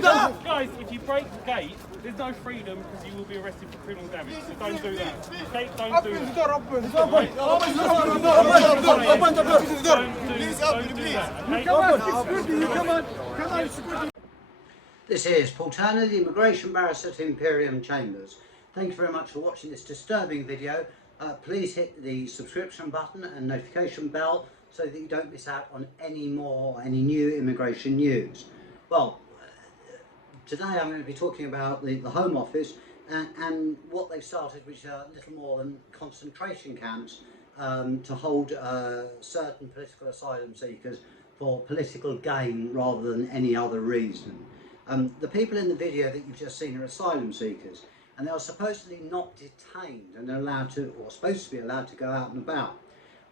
Guys, if you break the gate, there's no freedom because you will be arrested for criminal damage. So don't do that. Okay, don't do that. Open the door. This is Paul Turner, the immigration barrister at Imperium Chambers. Thank you very much for watching this disturbing video. Please hit the subscription button and notification bell so that you don't miss out on any new immigration news. Well, today I'm going to be talking about the Home Office and what they've started, which are little more than concentration camps to hold certain political asylum seekers for political gain rather than any other reason. The people in the video that you've just seen are asylum seekers, and they are supposedly not detained and they're allowed to, or supposed to be allowed to, go out and about.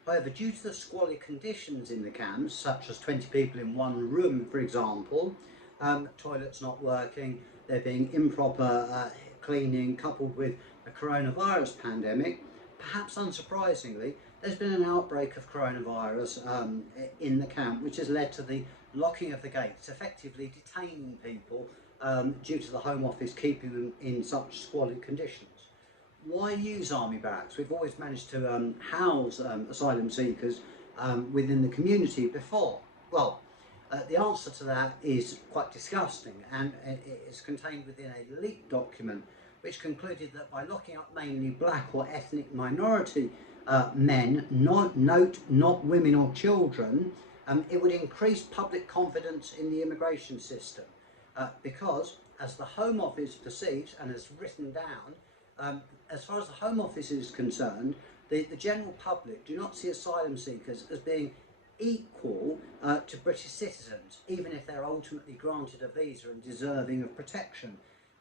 However, due to the squalid conditions in the camps, such as 20 people in one room, for example, toilets not working, there being improper cleaning coupled with a coronavirus pandemic, perhaps unsurprisingly, there's been an outbreak of coronavirus in the camp, which has led to the locking of the gates, effectively detaining people due to the Home Office keeping them in such squalid conditions. Why use army barracks? We've always managed to house asylum seekers within the community before. Well, the answer to that is quite disgusting, and it is contained within a leaked document which concluded that by locking up mainly black or ethnic minority men, not women or children, it would increase public confidence in the immigration system because, as the Home Office perceives and has written down, as far as the Home Office is concerned, the general public do not see asylum seekers as being equal to British citizens, even if they're ultimately granted a visa and deserving of protection,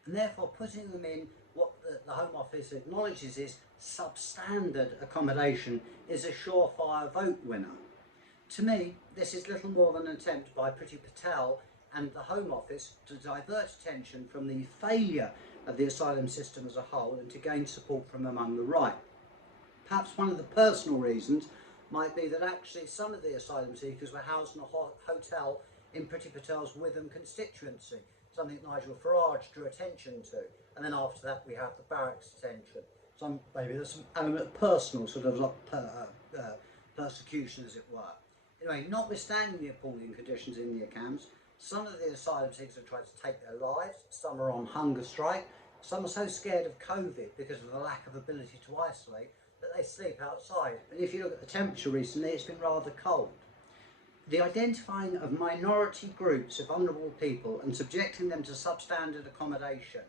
and therefore putting them in what the Home Office acknowledges is substandard accommodation is a surefire vote winner. To me, this is little more than an attempt by Priti Patel and the Home Office to divert attention from the failure of the asylum system as a whole and to gain support from among the right. Perhaps one of the personal reasons might be that actually some of the asylum seekers were housed in a hotel in Priti Patel's Witham constituency, something Nigel Farage drew attention to, and then after that we have the barracks detention. Maybe there's some element of personal sort of persecution, as it were. Anyway, notwithstanding the appalling conditions in the camps, some of the asylum seekers have tried to take their lives, some are on hunger strike, some are so scared of COVID because of the lack of ability to isolate that they sleep outside. And if you look at the temperature recently, it's been rather cold. The identifying of minority groups of vulnerable people and subjecting them to substandard accommodation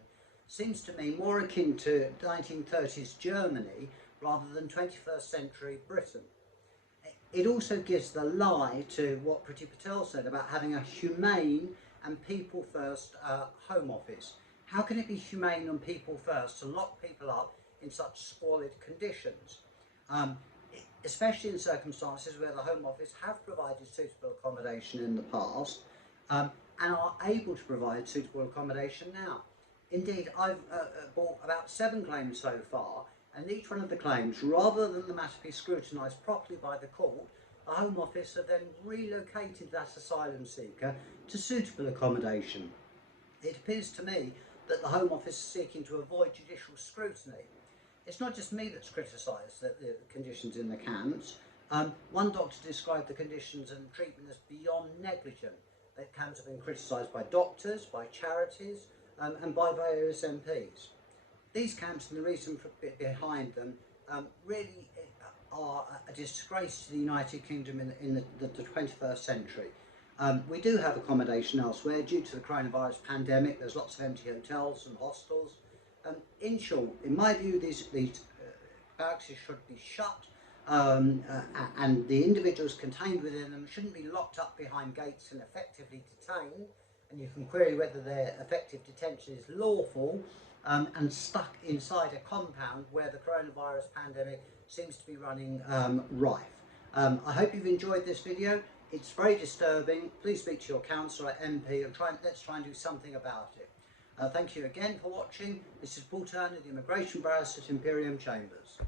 seems to me more akin to 1930s Germany rather than 21st century Britain. It also gives the lie to what Priti Patel said about having a humane and people first Home Office. How can it be humane and people first to lock people up in such squalid conditions? Especially in circumstances where the Home Office have provided suitable accommodation in the past and are able to provide suitable accommodation now. Indeed, I've brought about 7 claims so far, and each one of the claims, rather than the matter be scrutinised properly by the court, the Home Office have then relocated that asylum seeker to suitable accommodation. It appears to me that the Home Office is seeking to avoid judicial scrutiny. It's not just me that's criticised the conditions in the camps. One doctor described the conditions and treatment as beyond negligent. The camps have been criticised by doctors, by charities, and by various MPs. These camps and the reason behind them really are a disgrace to the United Kingdom in the 21st century. We do have accommodation elsewhere. Due to the coronavirus pandemic, there's lots of empty hotels and hostels. In short, in my view, these barracks should be shut and the individuals contained within them shouldn't be locked up behind gates and effectively detained. And you can query whether their effective detention is lawful and stuck inside a compound where the coronavirus pandemic seems to be running rife. I hope you've enjoyed this video. It's very disturbing. Please speak to your councillor, MP, and let's try and do something about it. Thank you again for watching. This is Paul Turner, the Immigration Barrister at Imperium Chambers.